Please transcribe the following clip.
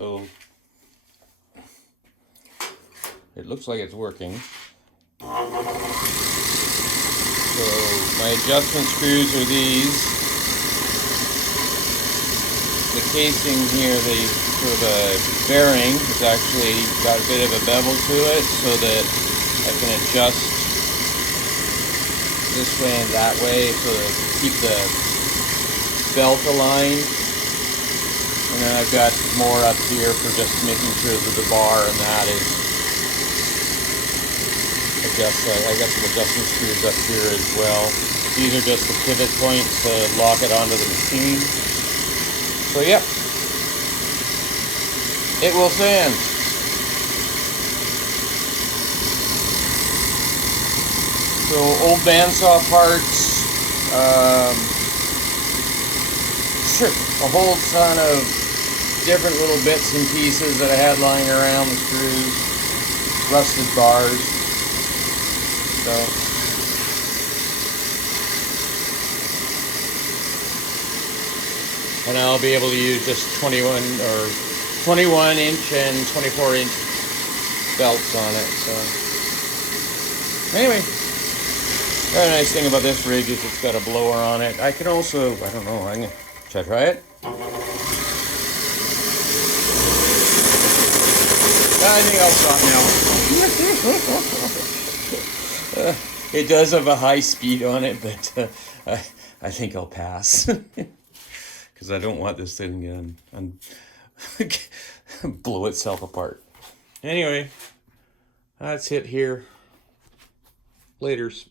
So it looks like it's working. So my adjustment screws are these. The casing here, for the bearing, has actually got a bit of a bevel to it so that I can adjust this way and that way so to keep the belt aligned. And then I've got more up here for just making sure that the bar and that is adjusted. I got some adjustment screws up here as well. These are just the pivot points to lock it onto the machine. So yeah, it will sand. So old bandsaw parts, a whole ton of different little bits and pieces that I had lying around, the screws, rusted bars. So and I'll be able to use just 21 inch and 24 inch belts on it. So anyway, the other nice thing about this rig is it's got a blower on it. I can also, I don't know, should I try it? I think I'll stop now. It does have a high speed on it, but I think I'll pass. Because I don't want this thing to blow itself apart. Anyway, that's it here. Laters.